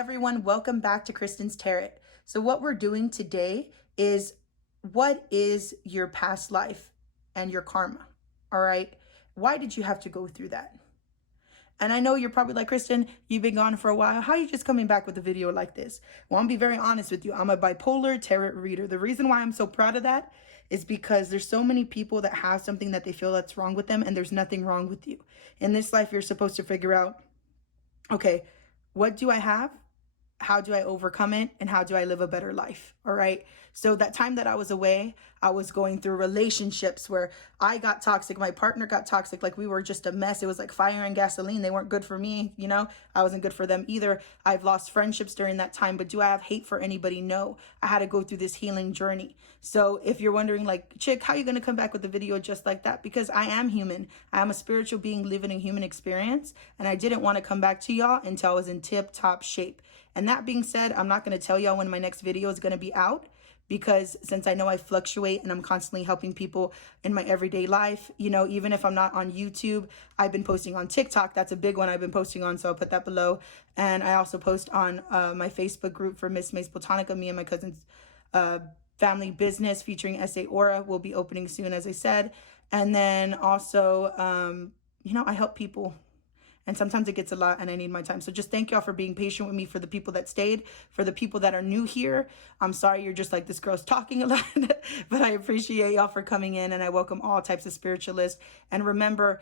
everyone, welcome back to Kristen's Tarot. So what we're doing today is, what is your past life and your karma? All right. Why did you have to go through that? And I know you're probably like, Kristen, you've been gone for a while. How are you just coming back with a video like this? Well, I'm gonna be very honest with you. I'm a bipolar tarot reader. The reason why I'm so proud of that is because there's so many people that have something that they feel that's wrong with them, and there's nothing wrong with you. In this life, you're supposed to figure out, okay, what do I have? How do I overcome it? And how do I live a better life? All right. So that time that I was away, I was going through relationships where I got toxic. My partner got toxic. Like, we were just a mess. It was like fire and gasoline. They weren't good for me. You know, I wasn't good for them either. I've lost friendships during that time, but do I have hate for anybody? No. I had to go through this healing journey. So if you're wondering, like, chick, how are you going to come back with a video just like that? Because I am human. I am a spiritual being living a human experience. And I didn't want to come back to y'all until I was in tip top shape. And that being said, I'm not going to tell y'all when my next video is going to be out, because since I know I fluctuate and I'm constantly helping people in my everyday life, you know, even if I'm not on YouTube, I've been posting on TikTok. That's a big one I've been posting on, so I'll put that below. And I also post on my Facebook group for Miss Mace Botanica. Me and my cousin's family business featuring S.A. Aura will be opening soon, as I said. And then also, you know, I help people. And sometimes it gets a lot and I need my time. So just thank y'all for being patient with me. For the people that stayed, for the people that are new here, I'm sorry you're just like, this girl's talking a lot, but I appreciate y'all for coming in, and I welcome all types of spiritualists. And remember,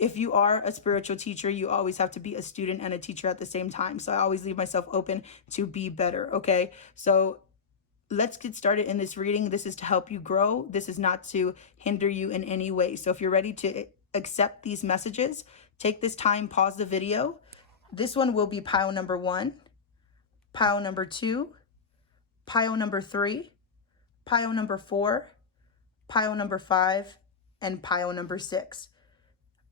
if you are a spiritual teacher, you always have to be a student and a teacher at the same time. So I always leave myself open to be better. Okay. So let's get started in this reading. This is to help you grow. This is not to hinder you in any way. So if you're ready to accept these messages, take this time, pause the video. This one will be pile number 1, pile number 2, pile number 3, pile number 4, pile number 5, and pile number 6.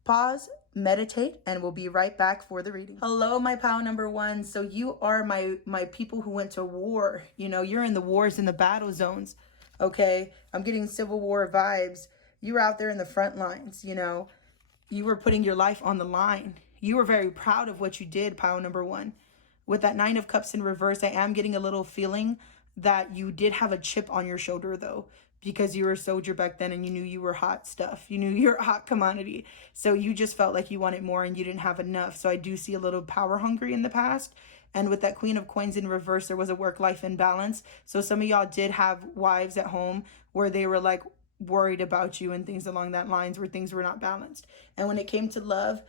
Pause, meditate, and we'll be right back for the reading. Hello, my pile number 1. So you are my people who went to war. You know, you're in the wars, in the battle zones. Okay, I'm getting Civil War vibes. You were out there in the front lines, you know. You were putting your life on the line. You were very proud of what you did, pile number 1. With that 9 of Cups in reverse, I am getting a little feeling that you did have a chip on your shoulder, though, because you were a soldier back then and you knew you were hot stuff. You knew you were a hot commodity. So you just felt like you wanted more and you didn't have enough. So I do see a little power hungry in the past. And with that Queen of Coins in reverse, there was a work-life imbalance. So some of y'all did have wives at home where they were like worried about you and things along that lines, where things were not balanced. And when it came to love,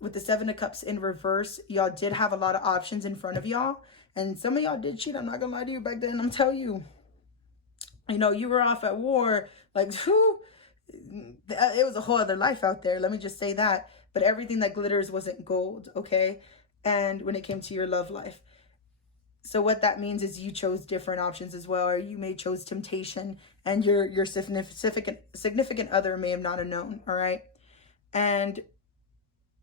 with the 7 of Cups in reverse, y'all did have a lot of options in front of y'all. And some of y'all did cheat. I'm not gonna lie to you. Back then, I'm telling you, you know, you were off at war. Like, whew, it was a whole other life out there. Let me just say that. But everything that glitters wasn't gold, okay? And when it came to your love life. So what that means is you chose different options as well, or you may chose temptation, and your significant other may have not have known, all right? And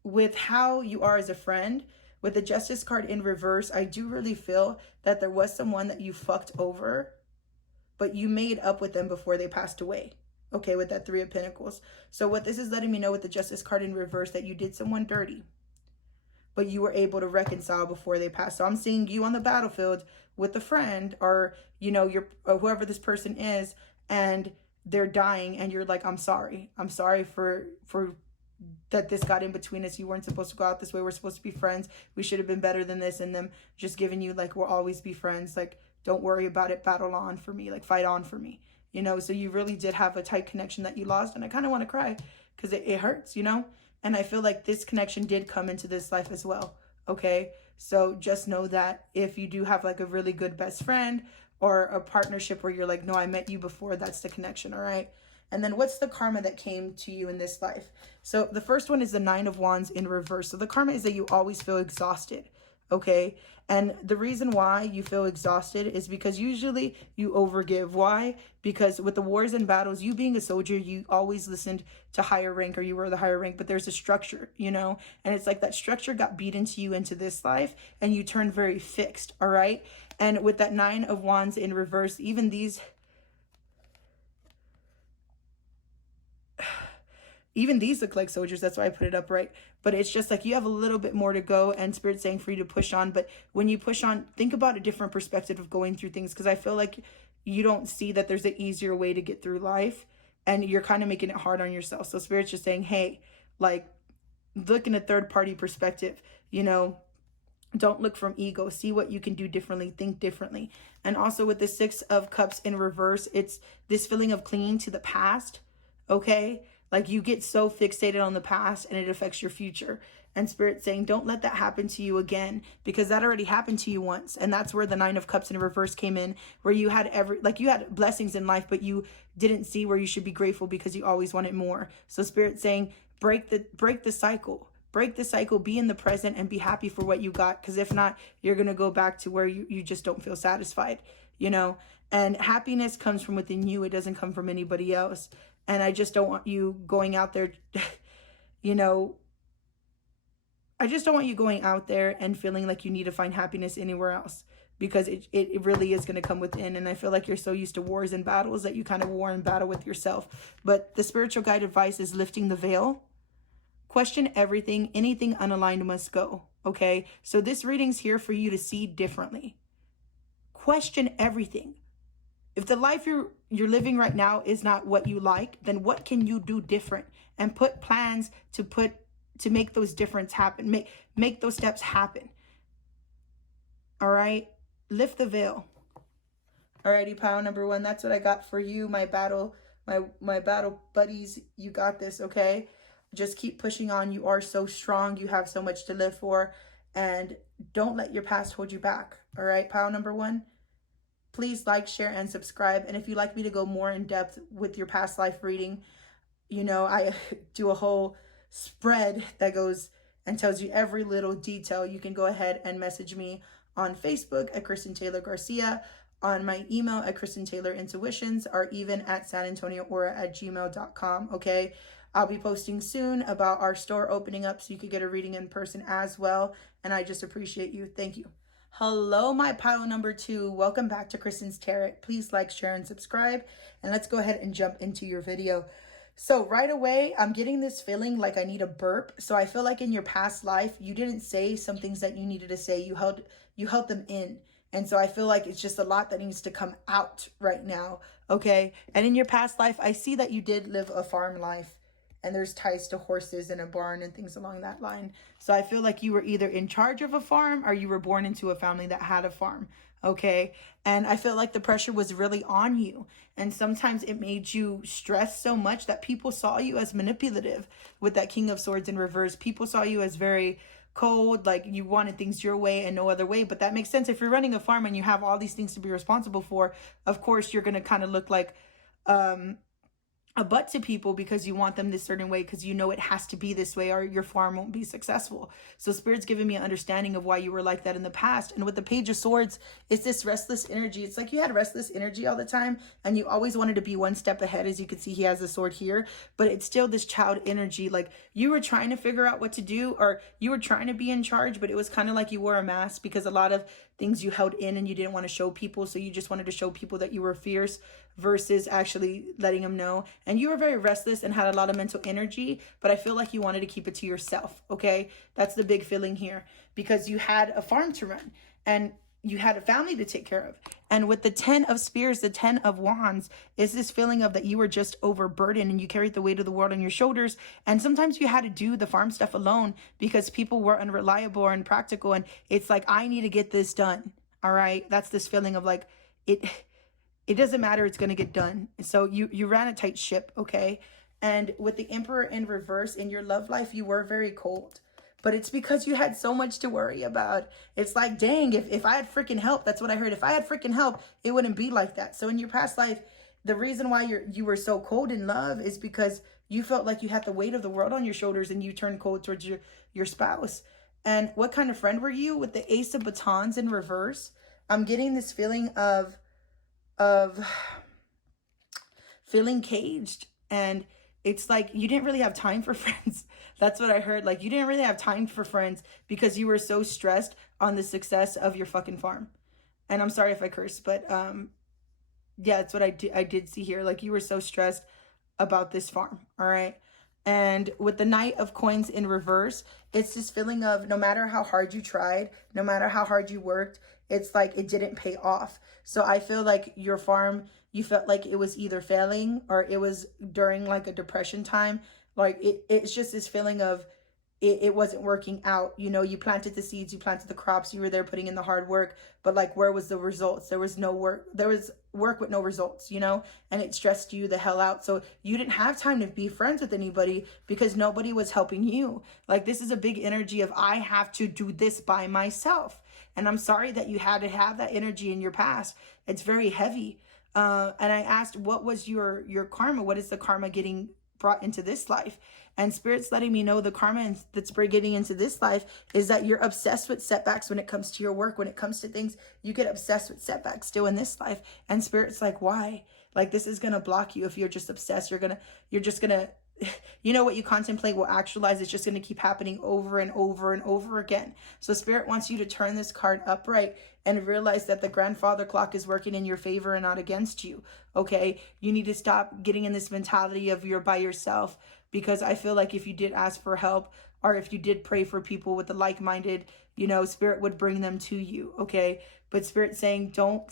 with how you are as a friend, with the Justice card in reverse, I do really feel that there was someone that you fucked over, but you made up with them before they passed away. Okay, with that 3 of Pentacles. So what this is letting me know with the Justice card in reverse, that you did someone dirty, but you were able to reconcile before they passed. So I'm seeing you on the battlefield with a friend, or, you know, or whoever this person is, and they're dying, and you're like, I'm sorry. I'm sorry for that this got in between us. You weren't supposed to go out this way. We're supposed to be friends. We should have been better than this. And them just giving you like, we'll always be friends. Like, don't worry about it. Battle on for me. Like, fight on for me. You know, so you really did have a tight connection that you lost. And I kind of want to cry because it hurts, you know. And I feel like this connection did come into this life as well. Okay. So just know that if you do have like a really good best friend or a partnership where you're like, no, I met you before, that's the connection. All right. And then what's the karma that came to you in this life? So the first one is the 9 of Wands in reverse. So the karma is that you always feel exhausted. Okay. And the reason why you feel exhausted is because usually you overgive. Why? Because with the wars and battles, you being a soldier, you always listened to higher rank, or you were the higher rank, but there's a structure, you know, and it's like that structure got beat into you into this life and you turned very fixed. All right. And with that 9 of Wands in reverse, even these, Even these look like soldiers. That's why I put it up right. But it's just like you have a little bit more to go, and Spirit's saying for you to push on. But when you push on, think about a different perspective of going through things, because I feel like you don't see that there's an easier way to get through life, and you're kind of making it hard on yourself. So Spirit's just saying, hey, like, look in a third party perspective, you know, don't look from ego. See what you can do differently. Think differently. And also with the 6 of Cups in reverse, it's this feeling of clinging to the past. Okay? Like you get so fixated on the past and it affects your future. And Spirit's saying, don't let that happen to you again, because that already happened to you once. And that's where the 9 of Cups in reverse came in, where you had you had blessings in life, but you didn't see where you should be grateful because you always wanted more. So Spirit's saying, break the cycle. Break the cycle, be in the present, and be happy for what you got. Because if not, you're going to go back to where you just don't feel satisfied, you know. And happiness comes from within you. It doesn't come from anybody else. And I just don't want you going out there, you know, I just don't want you going out there and feeling like you need to find happiness anywhere else. Because it really is going to come within. And I feel like you're so used to wars and battles that you kind of war and battle with yourself. But the spiritual guide advice is lifting the veil. Question everything. Anything unaligned must go. Okay? So this reading's here for you to see differently. Question everything. If the life you're living right now is not what you like, then what can you do different? And put plans to make those difference happen. Make those steps happen. All right? Lift the veil. Alrighty, pile number 1. That's what I got for you, my battle buddies. You got this, okay? Just keep pushing on. You are so strong. You have so much to live for. And don't let your past hold you back. All right, pile number 1. Please like, share, and subscribe. And if you'd like me to go more in depth with your past life reading, you know, I do a whole spread that goes and tells you every little detail. You can go ahead and message me on Facebook at Kristen Taylor Garcia, on my email at KristenTaylorIntuitions, or even at sanantonioaura@gmail.com, okay? I'll be posting soon about our store opening up so you could get a reading in person as well. And I just appreciate you. Thank you. Hello, my pile number 2. Welcome back to Kristen's Tarot. Please like, share, and subscribe. And let's go ahead and jump into your video. So right away, I'm getting this feeling like I need a burp. So I feel like in your past life, you didn't say some things that you needed to say. You held them in. And so I feel like it's just a lot that needs to come out right now. Okay. And in your past life, I see that you did live a farm life. And there's ties to horses and a barn and things along that line. So I feel like you were either in charge of a farm or you were born into a family that had a farm. Okay. And I feel like the pressure was really on you. And sometimes it made you stress so much that people saw you as manipulative with that King of Swords in reverse. People saw you as very cold, like you wanted things your way and no other way. But that makes sense. If you're running a farm and you have all these things to be responsible for, of course, you're going to kind of look like, a butt to people because you want them this certain way, because you know it has to be this way or your farm won't be successful. So Spirit's giving me an understanding of why you were like that in the past. And with the Page of Swords, it's this restless energy. It's like you had restless energy all the time and you always wanted to be one step ahead. As you can see, he has the sword here, but it's still this child energy. Like you were trying to figure out what to do, or you were trying to be in charge, but it was kind of like you wore a mask because a lot of things you held in and you didn't want to show people. So you just wanted to show people that you were fierce versus actually letting them know. And you were very restless and had a lot of mental energy, but I feel like you wanted to keep it to yourself. Okay. That's the big feeling here, because you had a farm to run and you had a family to take care of. And with the 10 of Spears, the 10 of Wands is this feeling of that you were just overburdened and you carried the weight of the world on your shoulders. And sometimes you had to do the farm stuff alone because people were unreliable or impractical. And it's like, I need to get this done. All right. That's this feeling of like, it doesn't matter. It's going to get done. So you ran a tight ship. Okay. And with the Emperor in reverse in your love life, you were very cold. But it's because you had so much to worry about. It's like, dang, if I had freaking help, that's what I heard. If I had freaking help, it wouldn't be like that. So in your past life, the reason why you were so cold in love is because you felt like you had the weight of the world on your shoulders and you turned cold towards your spouse. And what kind of friend were you? With the Ace of Batons in reverse, I'm getting this feeling of feeling caged. And it's like you didn't really have time for friends. That's what I heard. Like you didn't really have time for friends because you were so stressed on the success of your fucking farm. And I'm sorry if I curse, but yeah, that's what I did see here. Like you were so stressed about this farm. All right. And with the Knight of Coins in reverse, it's this feeling of no matter how hard you tried, no matter how hard you worked, it's like it didn't pay off. So I feel like your farm, you felt like it was either failing or it was during like a depression time. Like it's just this feeling of it wasn't working out. You know, you planted the seeds, you planted the crops, you were there putting in the hard work, but like, where was the results? There was no work. There was work with no results, you know, and it stressed you the hell out. So you didn't have time to be friends with anybody because nobody was helping you. Like, this is a big energy of, I have to do this by myself. And I'm sorry that you had to have that energy in your past. It's very heavy. And I asked, what was your karma? What is the karma getting brought into this life? And Spirit's letting me know the karma that's getting into this life is that you're obsessed with setbacks when it comes to your work. When it comes to things, you get obsessed with setbacks still in this life. And Spirit's like, why? Like, this is going to block you if you're just obsessed. You're just going to, you know, what you contemplate will actualize. It's just going to keep happening over and over and over again. So Spirit wants you to turn this card upright and realize that the grandfather clock is working in your favor and not against you. Okay. You need to stop getting in this mentality of you're by yourself, because I feel like if you did ask for help or if you did pray for people with the like-minded, you know, Spirit would bring them to you. Okay. But Spirit's saying, don't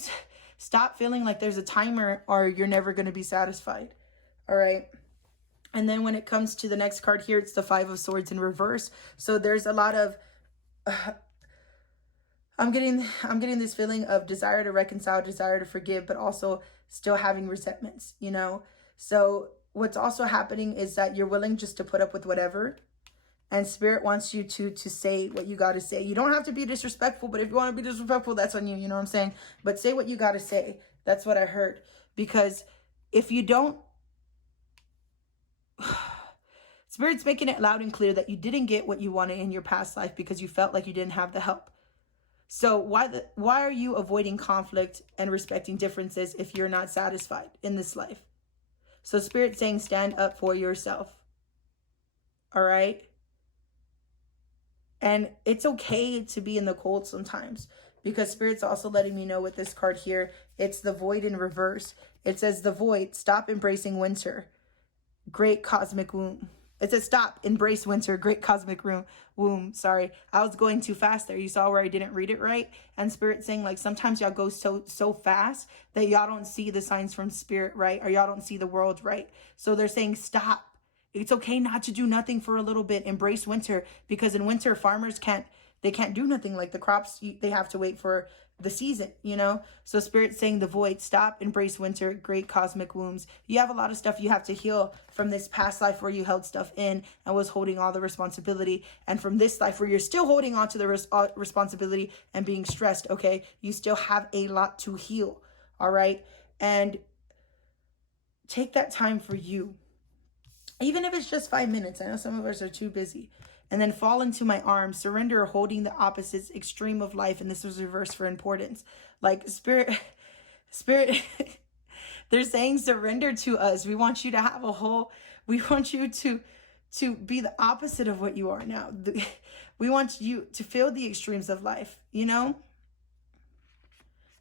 stop feeling like there's a timer or you're never going to be satisfied. All right. And then when it comes to the next card here, it's the Five of Swords in reverse. So there's a lot of, I'm getting this feeling of desire to reconcile, desire to forgive, but also still having resentments, you know? So what's also happening is that you're willing just to put up with whatever. And Spirit wants you to say what you got to say. You don't have to be disrespectful, but if you want to be disrespectful, that's on you. You know what I'm saying? But say what you got to say. That's what I heard. Because if you don't, Spirit's making it loud and clear that you didn't get what you wanted in your past life because you felt like you didn't have the help. So why are you avoiding conflict and respecting differences if you're not satisfied in this life? So Spirit's saying, stand up for yourself. All right? And it's okay to be in the cold sometimes, because Spirit's also letting me know with this card here, it's the Void in reverse. It says, the Void, stop embracing winter. Great cosmic womb. It says, stop, embrace winter, great cosmic womb. Sorry, I was going too fast there. You saw where I didn't read it right? And Spirit's saying, like, sometimes y'all go so fast that y'all don't see the signs from Spirit right, or y'all don't see the world right. So they're saying, stop. It's okay not to do nothing for a little bit. Embrace winter, because in winter, farmers can't do nothing. Like the crops, they have to wait for the season, you know? So Spirit's saying, the Void, stop, embrace winter, great cosmic wombs. You have a lot of stuff you have to heal from this past life where you held stuff in and was holding all the responsibility. And from this life where you're still holding on to the responsibility and being stressed, okay? You still have a lot to heal, all right? And take that time for you. Even if it's just 5 minutes. I know some of us are too busy. And then fall into my arms, surrender, holding the opposites extreme of life. And this was reversed for importance. Like spirit, they're saying surrender to us. We want you to have we want you to be the opposite of what you are now. We want you to feel the extremes of life, you know?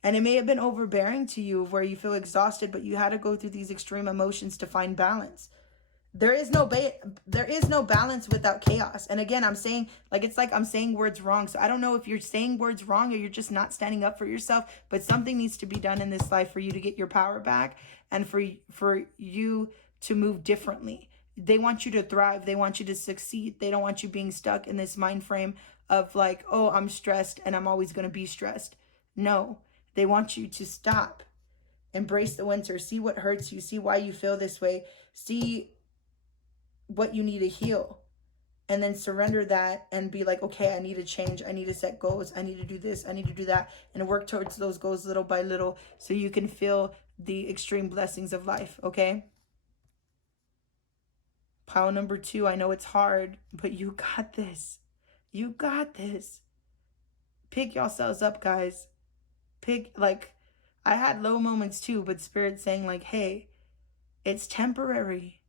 And it may have been overbearing to you where you feel exhausted, but you had to go through these extreme emotions to find balance. There is no balance without chaos. And again, I'm saying, like, it's like I'm saying words wrong. So I don't know if you're saying words wrong or you're just not standing up for yourself, but something needs to be done in this life for you to get your power back and for you to move differently. They want you to thrive. They want you to succeed. They don't want you being stuck in this mind frame of like, oh, I'm stressed and I'm always going to be stressed. No, they want you to stop. Embrace the winter. See what hurts you. See why you feel this way. See what you need to heal, and then surrender that and be like, okay, I need to change. I need to set goals. I need to do this. I need to do that, and work towards those goals little by little so you can feel the extreme blessings of life. Okay. Pile number 2. I know it's hard, but you got this. You got this. Pick yourselves up, guys. Like, I had low moments too, but Spirit's saying like, hey, it's temporary.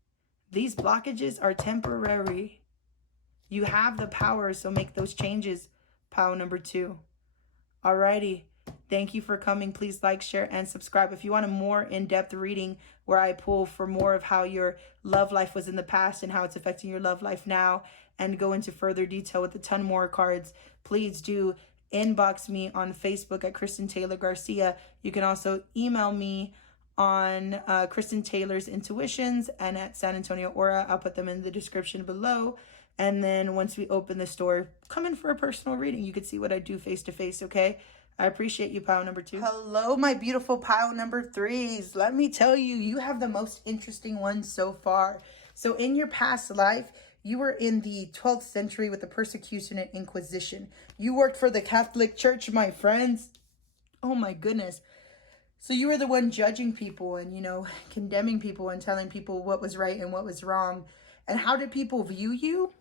These blockages are temporary. You have the power, so make those changes. Pile number 2. Alrighty. Thank you for coming. Please like, share, and subscribe. If you want a more in-depth reading where I pull for more of how your love life was in the past and how it's affecting your love life now, and go into further detail with a ton more cards, please do inbox me on Facebook at Kristen Taylor Garcia. You can also email me on Kristen Taylor's Intuitions and at San Antonio Aura. I'll put them in the description below. And then once we open the store, come in for a personal reading. You could see what I do face to face, okay? I appreciate you, pile number 2. Hello, my beautiful pile number 3s. Let me tell you, you have the most interesting ones so far. So in your past life, you were in the 12th century with the persecution and Inquisition. You worked for the Catholic Church, my friends. Oh my goodness. So you were the one judging people and, condemning people and telling people what was right and what was wrong. And how did people view you?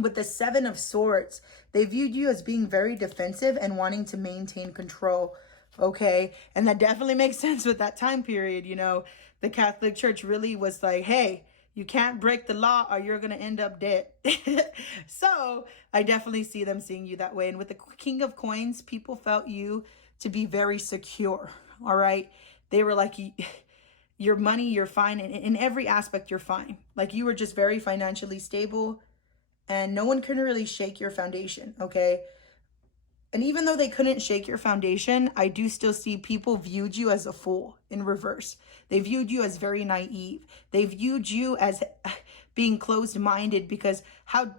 With the 7 of Swords, they viewed you as being very defensive and wanting to maintain control, okay? And that definitely makes sense with that time period, The Catholic Church really was like, hey, you can't break the law or you're going to end up dead. So I definitely see them seeing you that way. And with the King of Coins, people felt you to be very secure, all right? They were like, your money, you're fine. And in every aspect, you're fine. Like you were just very financially stable. And no one can really shake your foundation, okay? And even though they couldn't shake your foundation, I do still see people viewed you as a fool in reverse. They viewed you as very naive. They viewed you as being closed-minded because how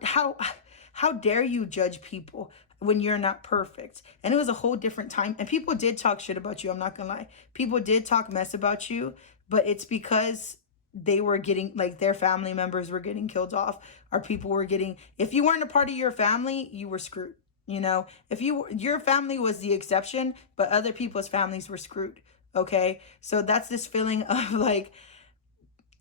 dare you judge people when you're not perfect? And it was a whole different time. And people did talk shit about you, I'm not gonna lie. People did talk mess about you, but it's because they were getting, like, their family members were getting killed off, or people were getting, if you weren't a part of your family, you were screwed. If your family was the exception, but other people's families were screwed. Okay. So that's this feeling of like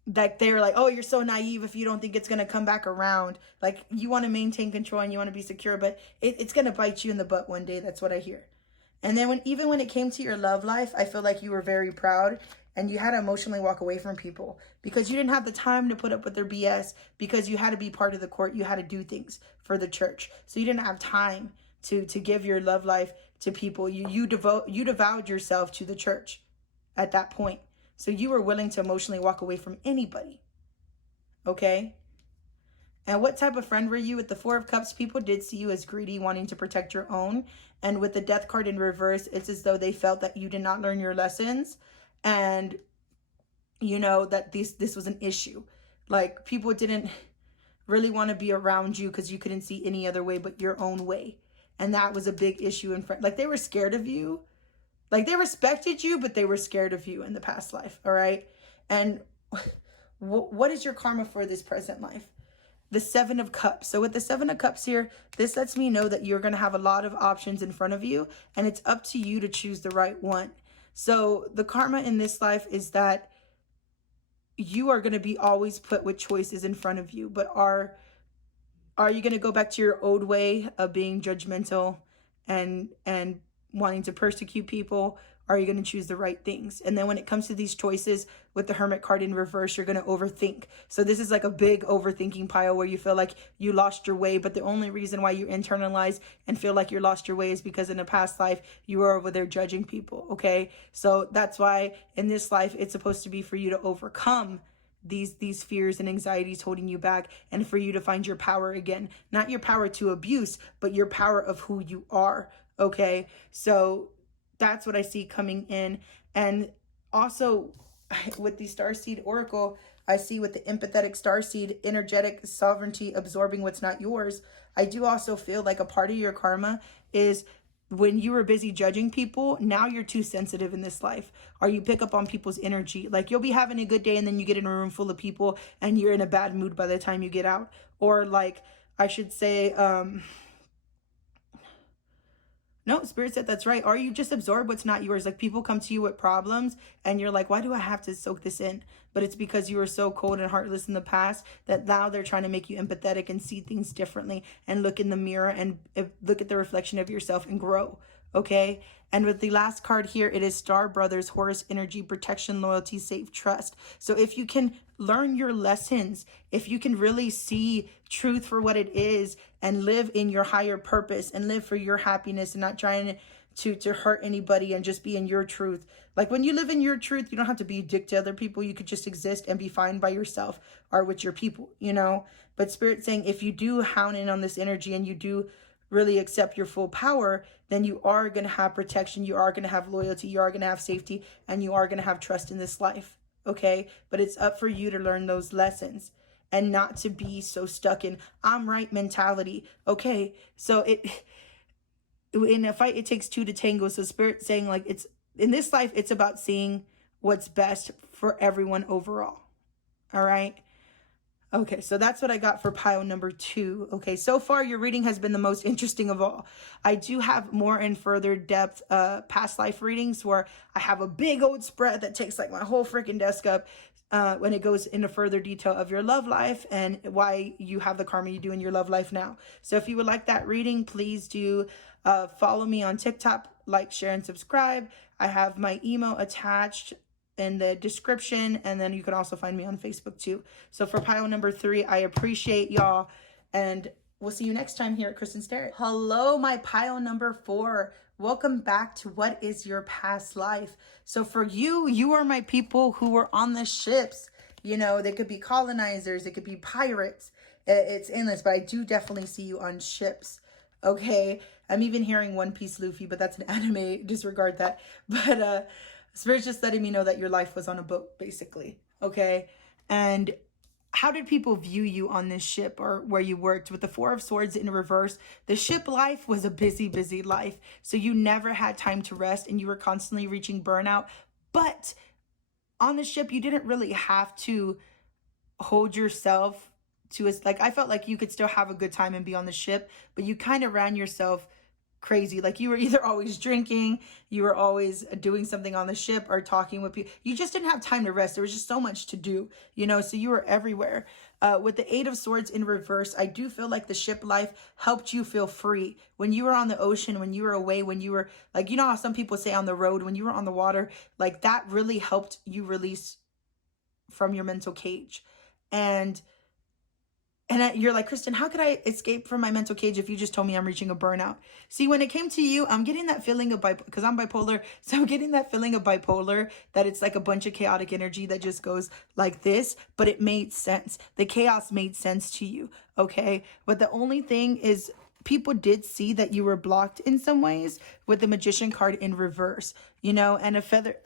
they're like, oh, you're so naive if you don't think it's going to come back around. Like you want to maintain control and you want to be secure, but it's going to bite you in the butt one day. That's what I hear. And then even when it came to your love life, I feel like you were very proud and you had to emotionally walk away from people because you didn't have the time to put up with their BS, because you had to be part of the court. You had to do things for the church. So you didn't have time to give your love life to people. You devoured yourself to the church at that point. So you were willing to emotionally walk away from anybody. Okay? And what type of friend were you? With the 4 of Cups, people did see you as greedy, wanting to protect your own. And with the Death card in reverse, it's as though they felt that you did not learn your lessons. And, that this was an issue. Like, people didn't really want to be around you because you couldn't see any other way but your own way. And that was a big issue in front. Like, they were scared of you. Like, they respected you, but they were scared of you in the past life, all right? And what is your karma for this present life? The 7 of Cups. So with the 7 of Cups here, this lets me know that you're going to have a lot of options in front of you, and it's up to you to choose the right one. So the karma in this life is that you are going to be always put with choices in front of you. But are you going to go back to your old way of being judgmental and wanting to persecute people? Or are you going to choose the right things? And then when it comes to these choices with the Hermit card in reverse, you're going to overthink. So this is like a big overthinking pile where you feel like you lost your way. But the only reason why you internalize and feel like you lost your way is because in a past life, you were over there judging people. Okay. So that's why in this life, it's supposed to be for you to overcome these fears and anxieties holding you back, and for you to find your power again. Not your power to abuse, but your power of who you are. Okay. So that's what I see coming in. And also with the Starseed Oracle, I see with the empathetic starseed, energetic sovereignty, absorbing what's not yours. I do also feel like a part of your karma is when you were busy judging people, now you're too sensitive in this life, or you pick up on people's energy. Like you'll be having a good day and then you get in a room full of people and you're in a bad mood by the time you get out. Or like, I should say, no, Spirit said that's right. Or you just absorb what's not yours. Like people come to you with problems and you're like, why do I have to soak this in? But it's because you were so cold and heartless in the past that now they're trying to make you empathetic and see things differently and look in the mirror and look at the reflection of yourself and grow. Okay. And with the last card here, it is Star Brothers, Horus energy, protection, loyalty, safe, trust. So if you can learn your lessons, if you can really see truth for what it is and live in your higher purpose and live for your happiness and not trying to hurt anybody and just be in your truth. Like when you live in your truth, you don't have to be a dick to other people. You could just exist and be fine by yourself or with your people, you know? But Spirit's saying if you do hound in on this energy and you do really accept your full power, then you are going to have protection, you are going to have loyalty, you are going to have safety, and you are going to have trust in this life, okay? But it's up for you to learn those lessons and not to be so stuck in I'm right mentality. Okay, so in a fight, it takes two to tango. So Spirit's saying like it's in this life, it's about seeing what's best for everyone overall. All right. Okay, so that's what I got for pile number 2. Okay, so far your reading has been the most interesting of all. I do have more and further depth past life readings where I have a big old spread that takes like my whole freaking desk up when it goes into further detail of your love life and why you have the karma you do in your love life now. So if you would like that reading, please do follow me on TikTok, like, share, and subscribe. I have my email attached in the description, and then you can also find me on Facebook too. So for pile number 3, I appreciate y'all, and we'll see you next time here at Kristen's Tarot. Hello, my pile number 4. Welcome back to What is Your Past Life? So for you are my people who were on the ships. You know, they could be colonizers, it could be pirates. It's endless, but I do definitely see you on ships. Okay, I'm even hearing One Piece Luffy, but that's an anime, disregard that. But Spirit's just letting me know that your life was on a boat, basically. Okay. And how did people view you on this ship or where you worked? With the 4 of Swords in reverse, the ship life was a busy, busy life. So you never had time to rest and you were constantly reaching burnout. But on the ship, you didn't really have to hold yourself to like, I felt like you could still have a good time and be on the ship, but you kind of ran yourself crazy. Like you were either always drinking, you were always doing something on the ship or talking with people. You just didn't have time to rest. There was just so much to do, you know, so you were everywhere. With the 8 of Swords in reverse, I do feel like the ship life helped you feel free. When you were on the ocean, when you were away, when you were like, you know how some people say on the road, when you were on the water, like that really helped you release from your mental cage. And you're like, Kristen, how could I escape from my mental cage if you just told me I'm reaching a burnout? See, when it came to you, I'm getting that feeling of because I'm bipolar. So I'm getting that feeling of bipolar, that it's like a bunch of chaotic energy that just goes like this, but it made sense. The chaos made sense to you. Okay. But the only thing is people did see that you were blocked in some ways with the Magician card in reverse, you know, and a feather,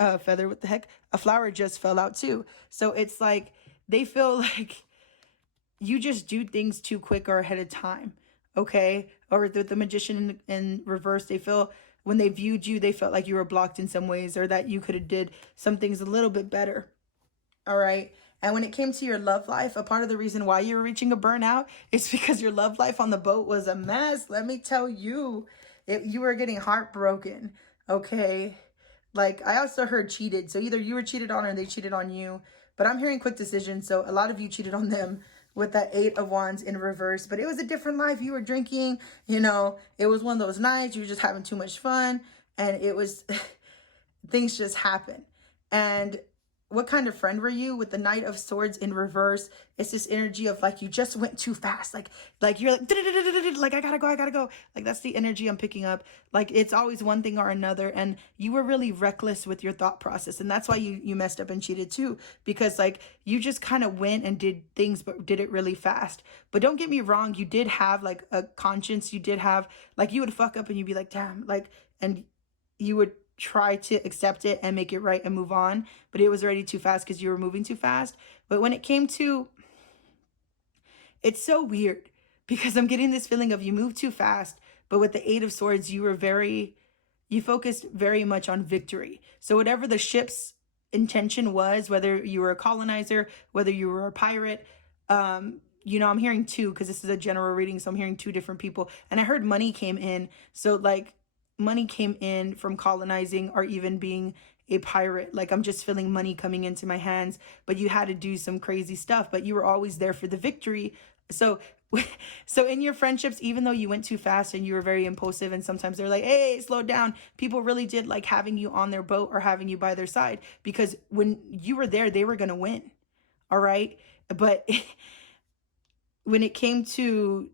what the heck? A flower just fell out too. So it's like, they feel like you just do things too quick or ahead of time, okay? Or with the Magician in reverse, they feel when they viewed you, they felt like you were blocked in some ways or that you could have did some things a little bit better, all right? And when it came to your love life, a part of the reason why you were reaching a burnout is because your love life on the boat was a mess. Let me tell you, you were getting heartbroken, okay? Like, I also heard cheated. So either you were cheated on or they cheated on you. But I'm hearing quick decisions. So a lot of you cheated on them with that 8 of Wands in reverse. But it was a different life. You were drinking, you know. It was one of those nights. You were just having too much fun. And it was, things just happen. And what kind of friend were you? With the Knight of Swords in reverse, it's this energy of like you just went too fast. Like you're like I gotta go. Like that's the energy I'm picking up. Like it's always one thing or another, and you were really reckless with your thought process, and that's why you messed up and cheated too. Because like you just kind of went and did things, but did it really fast. But don't get me wrong, you did have like a conscience. You did have like you would fuck up and you'd be like, damn, like, and you would try to accept it and make it right and move on, but it was already too fast because you were moving too fast. But when it came to, it's so weird because I'm getting this feeling of you moved too fast, but with the 8 of Swords, you focused very much on victory. So whatever the ship's intention was, whether you were a colonizer, whether you were a pirate, you know, I'm hearing 2 because this is a general reading. So I'm hearing 2 different people, and I heard money came in. So like, money came in from colonizing or even being a pirate. Like I'm just feeling money coming into my hands, but you had to do some crazy stuff, but you were always there for the victory. So in your friendships, even though you went too fast and you were very impulsive and sometimes they're like, hey, slow down, people really did like having you on their boat or having you by their side, because when you were there, they were going to win. All right. But when it came to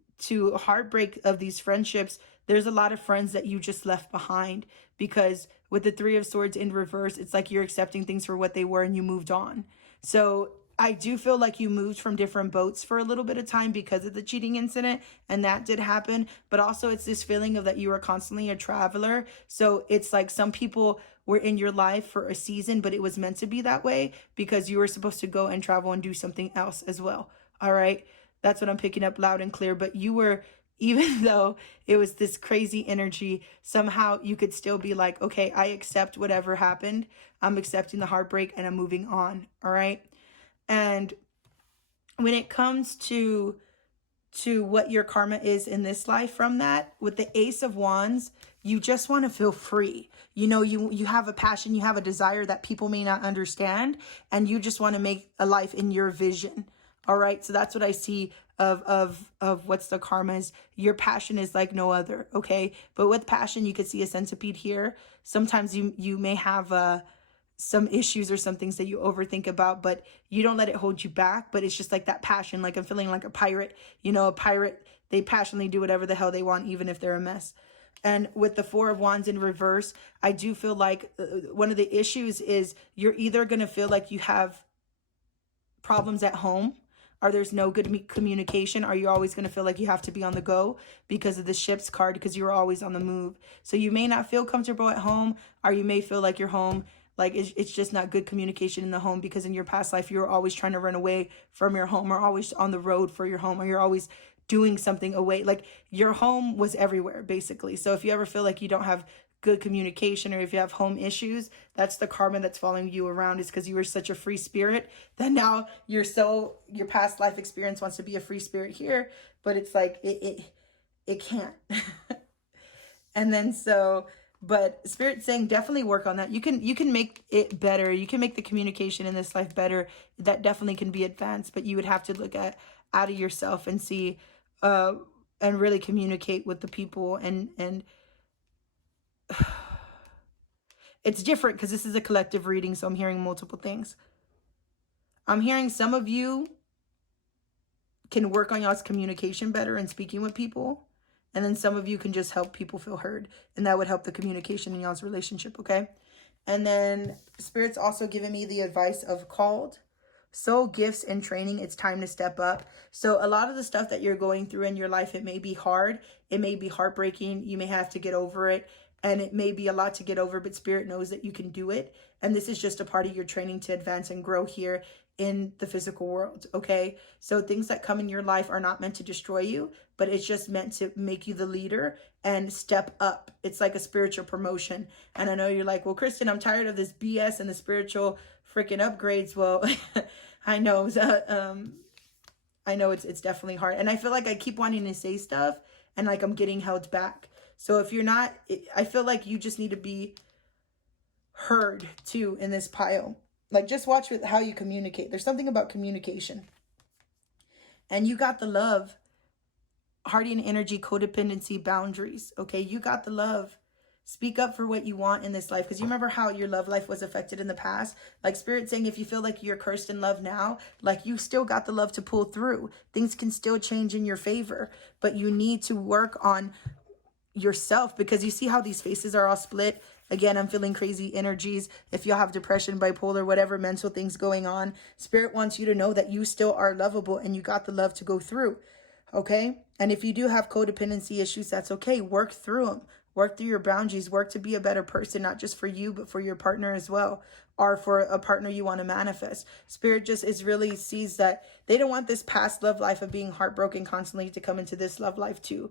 heartbreak of these friendships, there's a lot of friends that you just left behind, because with the Three of Swords in reverse, it's like you're accepting things for what they were and you moved on. So I do feel like you moved from different boats for a little bit of time because of the cheating incident, and that did happen. But also it's this feeling of that you are constantly a traveler. So it's like some people were in your life for a season, but it was meant to be that way because you were supposed to go and travel and do something else as well. All right. That's what I'm picking up loud and clear. But you were, even though it was this crazy energy, somehow you could still be like, okay, I accept whatever happened. I'm accepting the heartbreak and I'm moving on. All right. And when it comes to what your karma is in this life from that, with the Ace of Wands, you just want to feel free. You know, you have a passion, you have a desire that people may not understand, and you just want to make a life in your vision. All right. So that's what I see of what's the karma is. Your passion is like no other. Okay. But with passion, you could see a centipede here. Sometimes you may have some issues or some things that you overthink about, but you don't let it hold you back. But it's just like that passion, like I'm feeling like a pirate. You know, a pirate, they passionately do whatever the hell they want, even if they're a mess. And with the Four of Wands in reverse, I do feel like one of the issues is you're either going to feel like you have problems at home, or there's no good communication, or you're always going to feel like you have to be on the go because of the Ships card, because you're always on the move. So you may not feel comfortable at home, or you may feel like your home, like it's just not good communication in the home, because in your past life, you were always trying to run away from your home, or always on the road for your home, or you're always doing something away. Like your home was everywhere, basically. So if you ever feel like you don't have good communication, or if you have home issues, that's the karma that's following you around, is because you were such a free spirit that now your past life experience wants to be a free spirit here, but it's like it can't. And then but Spirit's saying definitely work on that. You can make it better. You can make the communication in this life better. That definitely can be advanced, but you would have to look out of yourself and see and really communicate with the people, and it's different because this is a collective reading, so I'm hearing multiple things. I'm hearing some of you can work on y'all's communication better and speaking with people, and then some of you can just help people feel heard, and that would help the communication in y'all's relationship, okay? And then Spirit's also giving me the advice of called, soul gifts and training. It's time to step up. So a lot of the stuff that you're going through in your life, it may be hard, it may be heartbreaking, you may have to get over it, and it may be a lot to get over, but Spirit knows that you can do it. And this is just a part of your training to advance and grow here in the physical world, okay? So things that come in your life are not meant to destroy you, but it's just meant to make you the leader and step up. It's like a spiritual promotion. And I know you're like, well, Kristen, I'm tired of this BS and the spiritual freaking upgrades. Well, I know, I know it's definitely hard. And I feel like I keep wanting to say stuff and like I'm getting held back. So if you're not, I feel like you just need to be heard too in this pile. Like just watch with how you communicate. There's something about communication. And you got the love, Heartian energy, codependency, boundaries. Okay, you got the love. Speak up for what you want in this life. Because you remember how your love life was affected in the past? Like Spirit saying, if you feel like you're cursed in love now, like you still got the love to pull through. Things can still change in your favor. But you need to work on yourself, because you see how these faces are all split. Again, I'm feeling crazy energies. If you have depression, bipolar, whatever mental things going on, Spirit wants you to know that you still are lovable and you got the love to go through. Okay? And if you do have codependency issues, that's okay. Work through them. Work through your boundaries. Work to be a better person, not just for you, but for your partner as well, or for a partner you want to manifest. Spirit just really sees that they don't want this past love life of being heartbroken constantly to come into this love life too.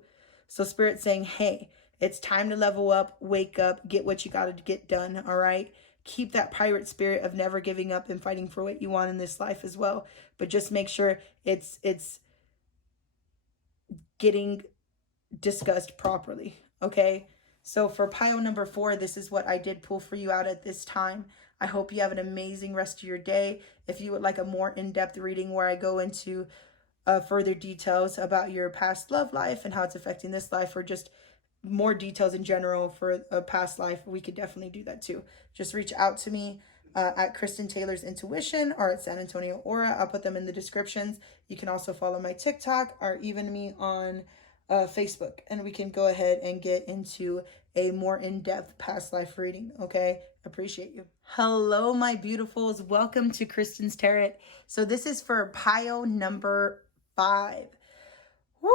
So Spirit's saying, hey, it's time to level up, wake up, get what you got to get done, all right? Keep that pirate spirit of never giving up and fighting for what you want in this life as well. But just make sure it's getting discussed properly, okay? So for pile number 4, this is what I did pull for you out at this time. I hope you have an amazing rest of your day. If you would like a more in-depth reading where I go into further details about your past love life and how it's affecting this life, or just more details in general for a past life, we could definitely do that too. Just reach out to me at Kristen Taylor's Intuition or at San Antonio Aura. I'll put them in the descriptions. You can also follow my TikTok or even me on Facebook, and we can go ahead and get into a more in-depth past life reading. Okay, appreciate you. Hello, my beautifuls. Welcome to Kristen's Tarot. So this is for pile number 5. Woo!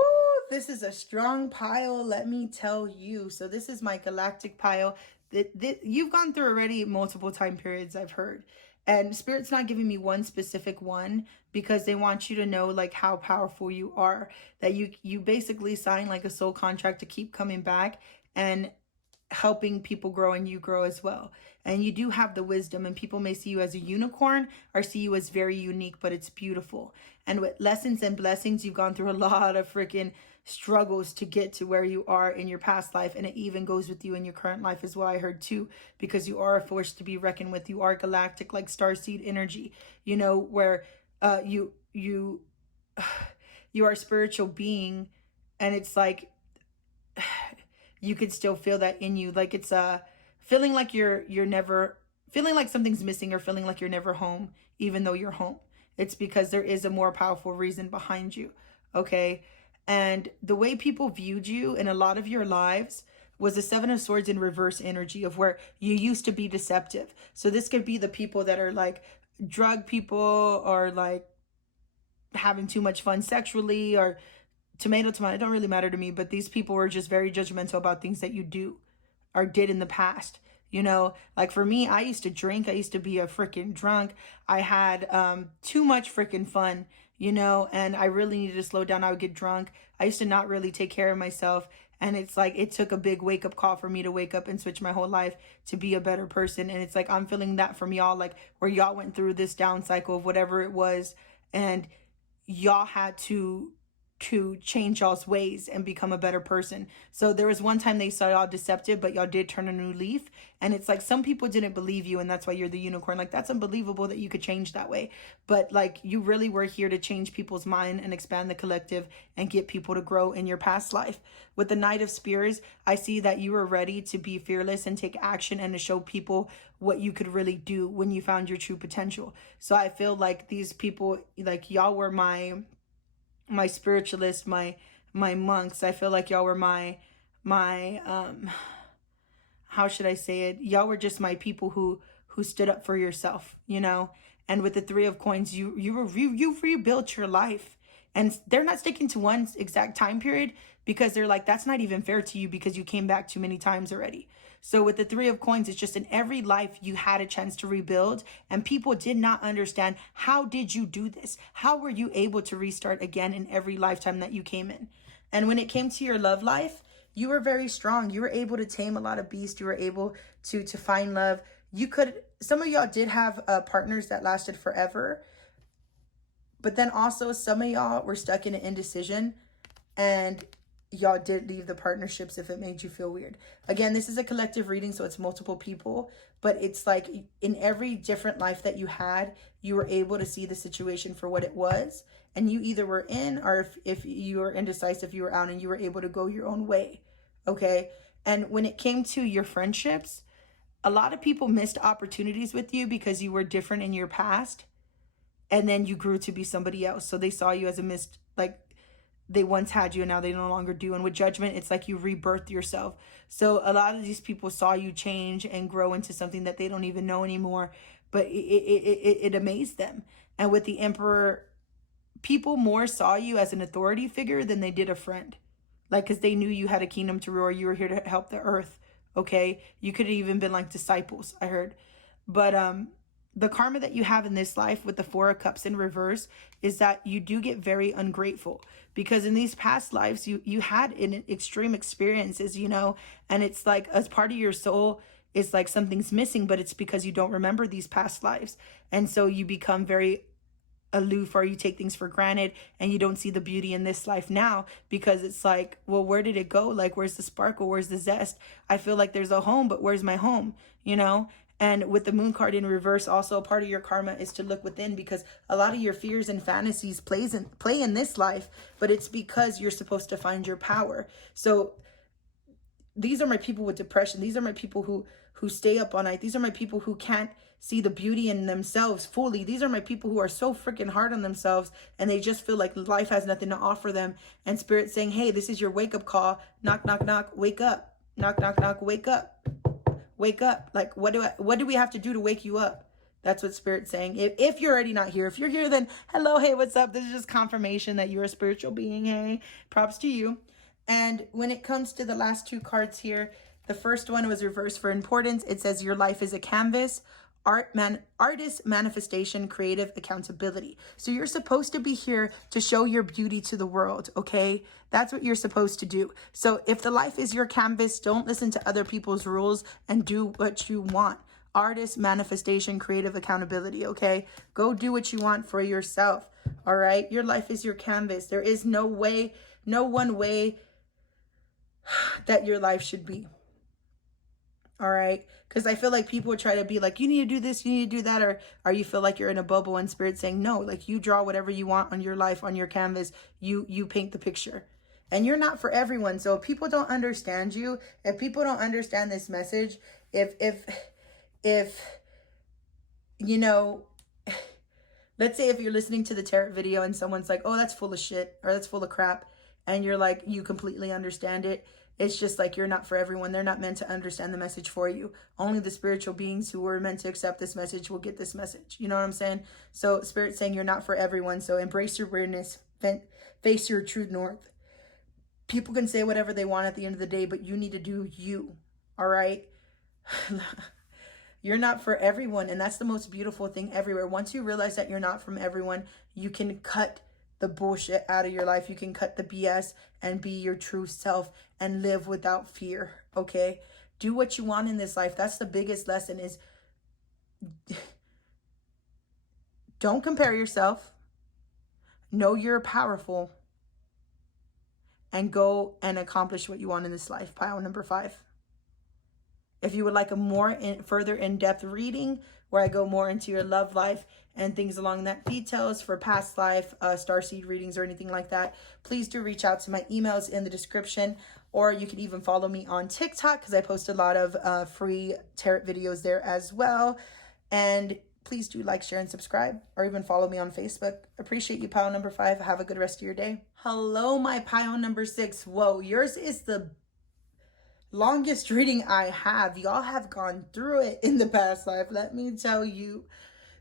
This is a strong pile, let me tell you. So this is my galactic pile. You've gone through already multiple time periods, I've heard. And Spirit's not giving me one specific one because they want you to know like how powerful you are. That you basically sign like a soul contract to keep coming back and helping people grow, and you grow as well. And you do have the wisdom, and people may see you as a unicorn or see you as very unique, but it's beautiful. And with lessons and blessings, you've gone through a lot of freaking struggles to get to where you are in your past life, and it even goes with you in your current life as well, I heard too, because you are a force to be reckoned with. You are galactic, like starseed energy, you know, where you are a spiritual being, and it's like you could still feel that in you. Like it's feeling like you're never, feeling like something's missing, or feeling like you're never home, even though you're home. It's because there is a more powerful reason behind you. Okay. And the way people viewed you in a lot of your lives was the 7 of Swords in reverse energy of where you used to be deceptive. So this could be the people that are like drug people, or like having too much fun sexually, or tomato, it don't really matter to me, but these people were just very judgmental about things that you do or did in the past. You know, like for me, I used to drink. I used to be a freaking drunk. I had too much freaking fun, you know, and I really needed to slow down. I would get drunk. I used to not really take care of myself. And it's like, it took a big wake up call for me to wake up and switch my whole life to be a better person. And it's like, I'm feeling that from y'all, like where y'all went through this down cycle of whatever it was. And y'all had to change y'all's ways and become a better person. So there was one time they saw y'all deceptive, but y'all did turn a new leaf. And it's like some people didn't believe you, and that's why you're the unicorn. Like, that's unbelievable that you could change that way. But like, you really were here to change people's mind and expand the collective and get people to grow in your past life. With the Knight of Spears, I see that you were ready to be fearless and take action and to show people what you could really do when you found your true potential. So I feel like these people, like y'all were my spiritualists, my monks. I feel like y'all were my how should I say it? Y'all were just my people who stood up for yourself, you know? And with the 3 of Coins, you rebuilt your life. And they're not sticking to one exact time period because they're like, that's not even fair to you because you came back too many times already. So with the 3 of Coins, it's just in every life you had a chance to rebuild, and people did not understand, how did you do this? How were you able to restart again in every lifetime that you came in? And when it came to your love life, you were very strong. You were able to tame a lot of beasts. You were able to find love. You could, some of y'all did have partners that lasted forever, but then also some of y'all were stuck in an indecision, and y'all did leave the partnerships if it made you feel weird. Again, this is a collective reading, so it's multiple people, but it's like in every different life that you had, you were able to see the situation for what it was, and you either were in, or if you were indecisive, you were out, and you were able to go your own way. Okay. And when it came to your friendships, a lot of people missed opportunities with you because you were different in your past, and then you grew to be somebody else. So they saw you as a missed, like they once had you and now they no longer do. And with Judgment, it's like you rebirth yourself. So a lot of these people saw you change and grow into something that they don't even know anymore, but it amazed them. And with the Emperor, people more saw you as an authority figure than they did a friend. Like, because they knew you had a kingdom to rule. You were here to help the earth. Okay. You could have even been like disciples, I heard. But the karma that you have in this life with the 4 of Cups in reverse is that you do get very ungrateful, because in these past lives, you had an extreme experiences, you know, and it's like as part of your soul, it's like something's missing, but it's because you don't remember these past lives. And so you become very aloof, or you take things for granted, and you don't see the beauty in this life now, because it's like, well, where did it go? Like, where's the sparkle? Where's the zest? I feel like there's a home, but where's my home? You know? And with the Moon card in reverse, also part of your karma is to look within, because a lot of your fears and fantasies play in this life, but it's because you're supposed to find your power. So these are my people with depression. These are my people who stay up all night. These are my people who can't see the beauty in themselves fully. These are my people who are so freaking hard on themselves and they just feel like life has nothing to offer them. And Spirit's saying, hey, this is your wake up call. Knock, knock, knock, wake up. Knock, knock, knock, wake up. Wake up. Like, what do we have to do to wake you up? That's what Spirit's saying. If you're already not here, if you're here, then hello, hey, what's up? This is just confirmation that you're a spiritual being. Hey, props to you. And when it comes to the last two cards here, the first one was reversed for importance. It says your life is a canvas, artist manifestation, creative accountability. So you're supposed to be here to show your beauty to the world, okay? That's what you're supposed to do. So if the life is your canvas, don't listen to other people's rules and do what you want. Artist manifestation, creative accountability, okay? Go do what you want for yourself, all right? Your life is your canvas. There is no one way that your life should be. All right. Because I feel like people try to be like, you need to do this, you need to do that. Or you feel like you're in a bubble and Spirit saying, no, like you draw whatever you want on your life, on your canvas. You paint the picture. And you're not for everyone. So if people don't understand you, if people don't understand this message, if you know, let's say if you're listening to the tarot video and someone's like, oh, that's full of shit or that's full of crap. And you're like, you completely understand it. It's just like you're not for everyone. They're not meant to understand the message for you. Only the spiritual beings who were meant to accept this message will get this message. You know what I'm saying? So Spirit's saying you're not for everyone. So embrace your weirdness. Face your true north. People can say whatever they want at the end of the day, but you need to do you. All right? You're not for everyone. And that's the most beautiful thing everywhere. Once you realize that you're not from everyone, you can cut the bullshit out of your life. You can cut the BS and be your true self and live without fear. Okay? Do what you want in this life. That's the biggest lesson is don't compare yourself. Know you're powerful and go and accomplish what you want in this life. Pile number 5. If you would like a further in-depth reading where I go more into your love life and things along that details for past life, starseed readings or anything like that, please do reach out to my emails in the description, or you can even follow me on TikTok because I post a lot of free tarot videos there as well. And please do like, share, and subscribe, or even follow me on Facebook. Appreciate you, pile number 5. Have a good rest of your day. Hello, my pile number 6. Whoa, yours is the longest reading I have. Y'all have gone through it in the past life, let me tell you.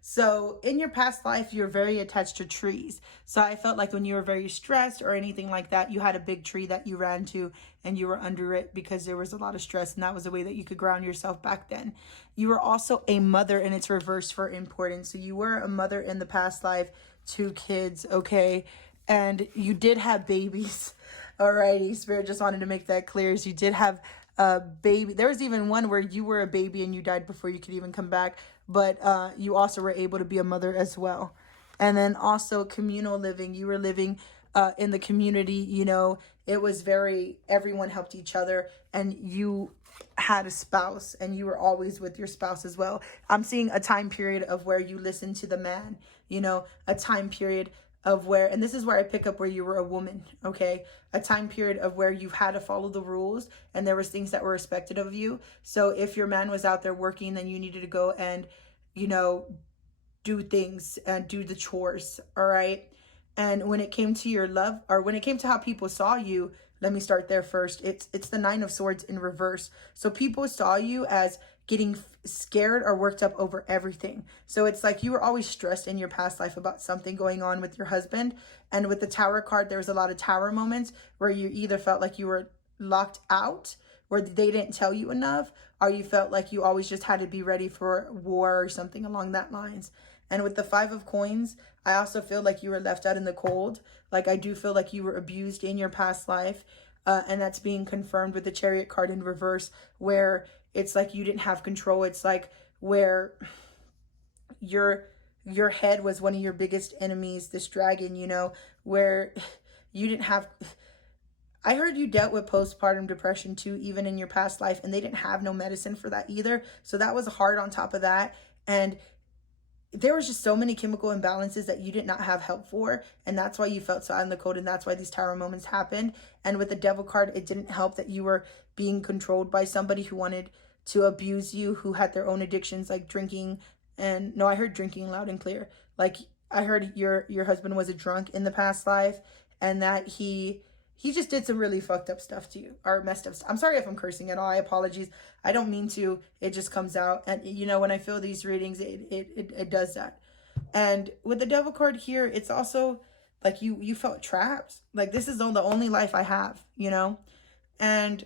So in your past life, you're very attached to trees. So I felt like when you were very stressed or anything like that, you had a big tree that you ran to and you were under it because there was a lot of stress, and that was a way that you could ground yourself back then. You were also a mother, and it's reversed for importance. So you were a mother in the past life, 2 kids, okay? And you did have babies. Alrighty, Spirit just wanted to make that clear. So you did have a baby. There was even one where you were a baby and you died before you could even come back, but you also were able to be a mother as well. And then also communal living. You were living in the community, you know, it was very, everyone helped each other, and you had a spouse and you were always with your spouse as well. I'm seeing a time period of where you listened to the man, you know, a time period of where, and this is where I pick up where you were a woman, okay? A time period of where you had to follow the rules and there was things that were expected of you. So if your man was out there working, then you needed to go and, you know, do things and do the chores, all right? And when it came to your love, or when it came to how people saw you, let me start there first. It's the 9 of Swords in reverse. So people saw you as getting scared or worked up over everything. So it's like you were always stressed in your past life about something going on with your husband. And with the Tower card, there was a lot of Tower moments where you either felt like you were locked out, where they didn't tell you enough, or you felt like you always just had to be ready for war or something along that lines. And with the 5 of Coins, I also feel like you were left out in the cold. Like I do feel like you were abused in your past life. And that's being confirmed with the Chariot card in reverse, where it's like you didn't have control. It's like where your head was one of your biggest enemies, this dragon, you know, where you didn't have... I heard you dealt with postpartum depression too, even in your past life, and they didn't have no medicine for that either. So that was hard on top of that. And there was just so many chemical imbalances that you did not have help for. And that's why you felt so out in the cold. And that's why these Tower moments happened. And with the Devil card, it didn't help that you were being controlled by somebody who wanted to abuse you, who had their own addictions like drinking And no, I heard drinking loud and clear. Like, I heard your husband was a drunk in the past life, and that he just did some really fucked up stuff to you, or messed up stuff. I'm sorry if I'm cursing at all. I apologize. I don't mean to. It just comes out. And you know, when I feel these readings, it does that. And with the devil card here, it's also like you felt trapped. Like, this is the only life I have, you know? And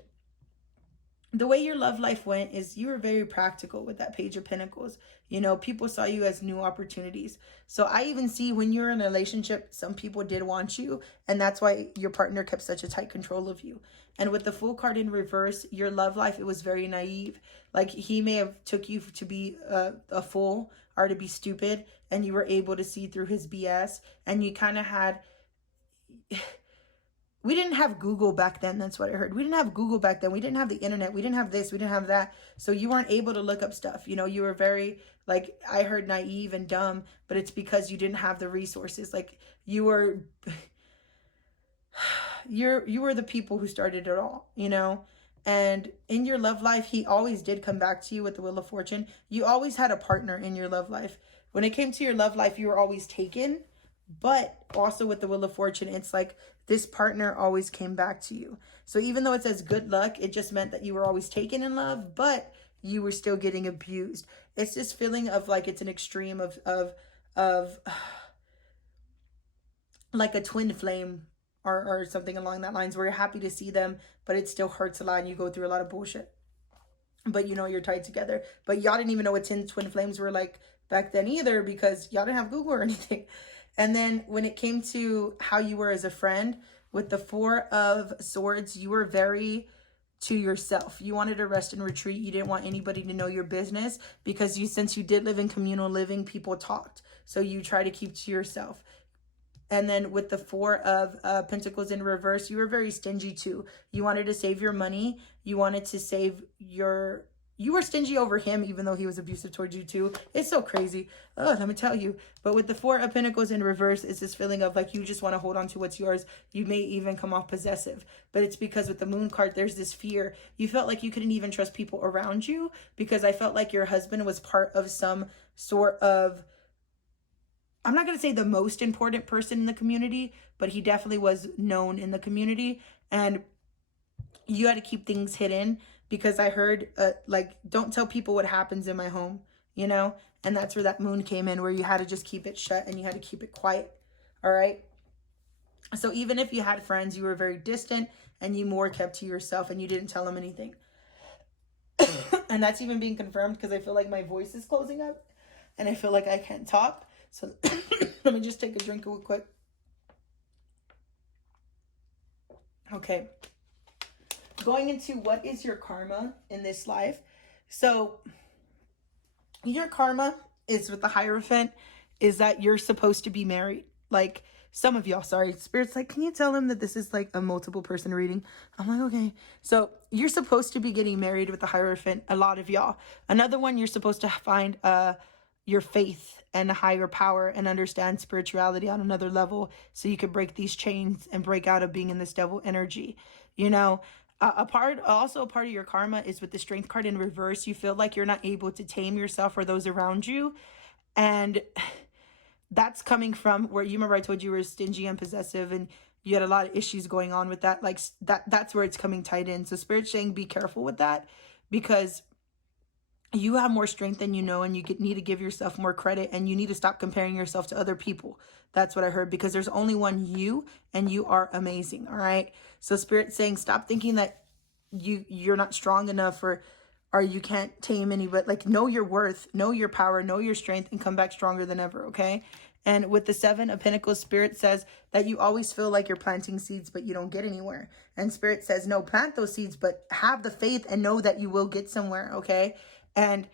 the way your love life went is you were very practical with that Page of Pentacles. You know, people saw you as new opportunities. So I even see when you're in a relationship, some people did want you, and that's why your partner kept such a tight control of you. And with the Fool card in reverse, your love life, it was very naive. Like, he may have took you to be a fool or to be stupid, and you were able to see through his BS, and you kind of had... We didn't have Google back then. That's what I heard. We didn't have Google back then. We didn't have the internet. We didn't have this. We didn't have that. So you weren't able to look up stuff. You know, you were very, like, I heard naive and dumb, but it's because you didn't have the resources. Like, you were, you were the people who started it all, you know? And in your love life, he always did come back to you with the Wheel of Fortune. You always had a partner in your love life. When it came to your love life, you were always taken. But also with the Wheel of Fortune, it's like this partner always came back to you. So even though it says good luck, it just meant that you were always taken in love, but you were still getting abused. It's this feeling of like it's an extreme of like a twin flame or something along that lines, where you're happy to see them, but it still hurts a lot and you go through a lot of bullshit. But you know you're tied together. But y'all didn't even know what twin flames were like back then either, because y'all didn't have Google or anything. And then when it came to how you were as a friend, with the Four of Swords, you were very to yourself. You wanted to rest and retreat. You didn't want anybody to know your business, because since you did live in communal living, people talked. So you try to keep to yourself. And then with the Four of Pentacles in reverse, you were very stingy too. You wanted to save your money. You wanted to save your... You were stingy over him, even though he was abusive towards you too. It's so crazy. Oh, let me tell you. But with the Four of Pentacles in reverse, it's this feeling of like you just want to hold on to what's yours. You may even come off possessive. But it's because with the Moon card, there's this fear. You felt like you couldn't even trust people around you, because I felt like your husband was part of some sort of... I'm not going to say the most important person in the community, but he definitely was known in the community. And you had to keep things hidden, because I heard, like, don't tell people what happens in my home, you know? And that's where that Moon came in, where you had to just keep it shut and you had to keep it quiet, all right? So even if you had friends, you were very distant and you more kept to yourself and you didn't tell them anything. And that's even being confirmed, because I feel like my voice is closing up and I feel like I can't talk. So let me just take a drink real quick. Okay. Going into what is your karma in this life. So your karma is with the Hierophant is that you're supposed to be married. Like, some of y'all, sorry, Spirit's like, can you tell him that this is like a multiple person reading? I'm like, okay. So you're supposed to be getting married with the Hierophant, a lot of y'all. Another one, you're supposed to find your faith and a higher power and understand spirituality on another level, so you could break these chains and break out of being in this devil energy, you know? Also a part of your karma is with the Strength card in reverse. You feel like you're not able to tame yourself or those around you. And that's coming from where, you remember I told you were stingy and possessive and you had a lot of issues going on with that. Like that's where it's coming tied in. So Spirit's saying be careful with that, because you have more strength than you know, and you need to give yourself more credit, and you need to stop comparing yourself to other people. That's what I heard, because there's only one you, and you are amazing. All right. So Spirit's saying stop thinking that you're not strong enough or you can't tame anybody. Like, know your worth, know your power, know your strength, and come back stronger than ever. Okay. And with the Seven of Pentacles, Spirit says that you always feel like you're planting seeds, but you don't get anywhere. And Spirit says, no, plant those seeds, but have the faith and know that you will get somewhere. Okay. And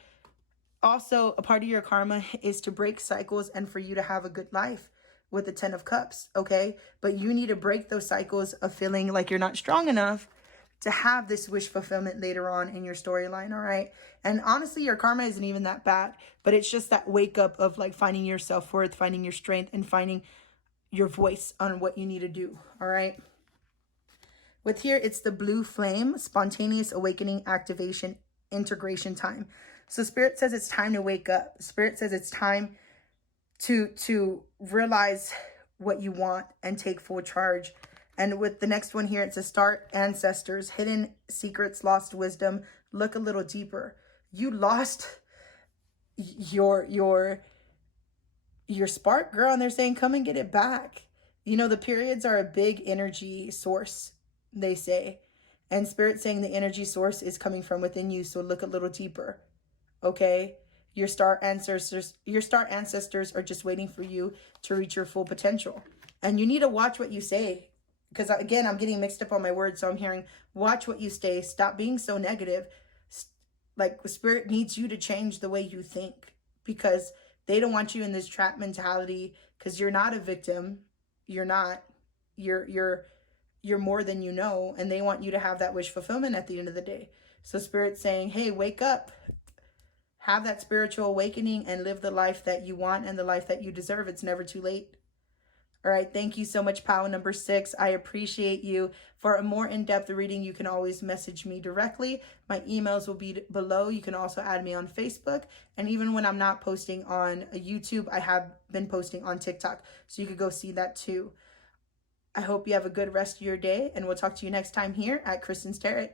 also a part of your karma is to break cycles and for you to have a good life with the 10 of Cups, okay? But you need to break those cycles of feeling like you're not strong enough to have this wish fulfillment later on in your storyline, all right? And honestly, your karma isn't even that bad, but it's just that wake up of like finding your self-worth, finding your strength, and finding your voice on what you need to do, all right? With here, it's the blue flame, spontaneous awakening, activation, integration time. So Spirit says it's time to wake up. Spirit says it's time to realize what you want and take full charge. And with the next one here, it's a start ancestors, hidden secrets, lost wisdom. Look a little deeper. You lost your spark, girl, and they're saying come and get it back. You know, the periods are a big energy source, they say. And Spirit's saying the energy source is coming from within you, so look a little deeper. Okay? Your star ancestors are just waiting for you to reach your full potential. And you need to watch what you say. Because again, I'm getting mixed up on my words, so I'm hearing watch what you say. Stop being so negative. Like, Spirit needs you to change the way you think, because they don't want you in this trap mentality, because you're not a victim. You're not. You're more than you know, and they want you to have that wish fulfillment at the end of the day. So Spirit's saying, hey, wake up. Have that spiritual awakening and live the life that you want and the life that you deserve. It's never too late. All right. Thank you so much, pal number 6. I appreciate you. For a more in-depth reading, you can always message me directly. My emails will be below. You can also add me on Facebook. And even when I'm not posting on YouTube, I have been posting on TikTok. So you could go see that too. I hope you have a good rest of your day, and we'll talk to you next time here at Kristen's Tarot.